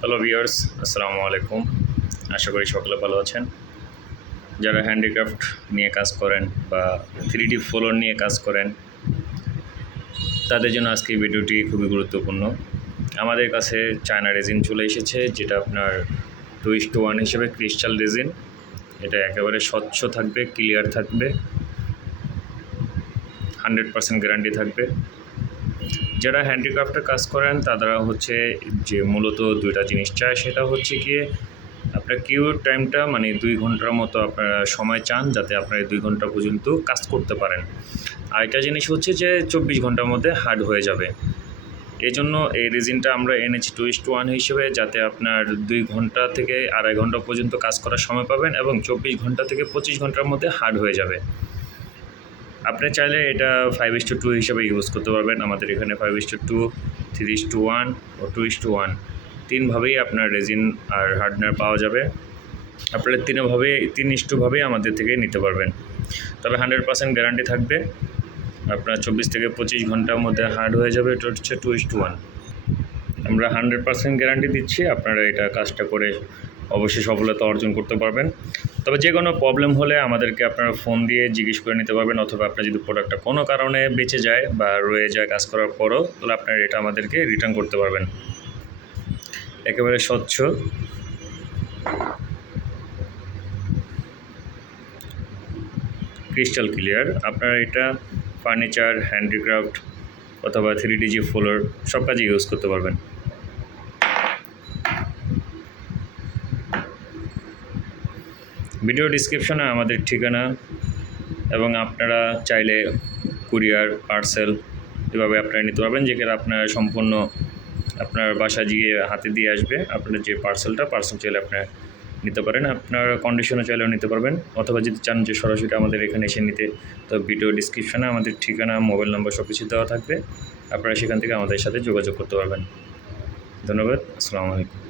Hello viewers আসসালামু আলাইকুম আশা করি সকলে ভালো আছেন। যারা হ্যান্ডিক্রাফট নিয়ে কাজ করেন বা থ্রি ডি ফ্লোর নিয়ে কাজ করেন, তাদের জন্য আজকে ভিডিওটি খুবই গুরুত্বপূর্ণ। আমাদের কাছে চায়না রেজিন চলে এসেছে, যেটা আপনার টু ইস টু ওয়ান হিসেবে ক্রিস্টাল রেজিন এটা একেবারে স্বচ্ছ থাকবে ক্লিয়ার থাকবে। হান্ড্রেড পার্সেন্ট গ্যারান্টি থাকবে। যারা হ্যান্ডিক্রাফটে কাজ করেন, তারা হচ্ছে যে মূলত দুইটা জিনিস চায়। সেটা হচ্ছে গিয়ে আপনার কিউর টাইমটা মানে দুই ঘণ্টার মতো আপনারা সময় চান যাতে আপনারা দুই ঘণ্টা পর্যন্ত কাজ করতে পারেন। আর একটা জিনিস হচ্ছে যে চব্বিশ ঘণ্টার মধ্যে হার্ড হয়ে যাবে। এই জন্য এই রেজিনটা আমরা এনেছি টু ইস টু ওয়ান হিসেবে যাতে আপনার দুই ঘণ্টা থেকে আড়াই ঘণ্টা পর্যন্ত কাজ করার সময় পাবেন এবং চব্বিশ ঘণ্টা থেকে পঁচিশ ঘণ্টার মধ্যে হার্ড হয়ে যাবে। আপনি চাইলে এটা ফাইভ ইস টু টু হিসেবে ইউজ করতে পারবেন। আমাদের এখানে five is to two three is to one O two is to one তিনভাবেই আপনার রেজিন আর হার্ডনার পাওয়া যাবে। আপনারা তিনভাবে তিন ইস্টুভাবেই আমাদের থেকে নিতে পারবেন। তবে হান্ড্রেড পার্সেন্ট গ্যারান্টি থাকবে। আপনার চব্বিশ থেকে পঁচিশ ঘণ্টার মধ্যে হার্ড হয়ে যাবে। এটা হচ্ছে টু ইস টু ওয়ান আমরা হান্ড্রেড পার্সেন্ট গ্যারান্টি দিচ্ছি। আপনারা এটা কাজটা করে অবশ্যই সফলতা অর্জন করতে পারবেন। তবে যে কোনো প্রবলেম হলে আমাদেরকে আপনারা ফোন দিয়ে জিজ্ঞেস করে নিতে পারবেন অথবা আপনার যদি প্রোডাক্টটা কোনো কারণে বেঁচে যায় বা রয়ে যায় কাজ করার পরও, তাহলে আপনারা এটা আমাদেরকে রিটার্ন করতে পারবেন। একেবারে স্বচ্ছ। ক্রিস্টাল ক্লিয়ার আপনারা এটা ফার্নিচার হ্যান্ডিক্রাফট অথবা থ্রি ডিজি ফ্লোর সব কাজে ইউজ করতে পারবেন। ভিডিও ডিসক্রিপশনে আমাদের ঠিকানা এবং আপনারা চাইলে কুরিয়ার, পার্সেল এভাবে আপনারা নিতে পারবেন, যেখানে আপনার সম্পূর্ণ আপনার বাসা গিয়ে হাতে দিয়ে আসবে। আপনার যে পার্সেলটা, পার্সেল চাইলে আপনার নিতে পারেন। আপনার কন্ডিশনও চাইলেও নিতে পারবেন। অথবা যদি চান যে সরাসরি আমাদের এখানে এসে নিতে, তো ভিডিও ডিসক্রিপশনে আমাদের ঠিকানা মোবাইল নম্বর সব কিছু দেওয়া থাকবে। আপনারা সেখান থেকে আমাদের সাথে যোগাযোগ করতে পারবেন। ধন্যবাদ। আসসালামু আলাইকুম।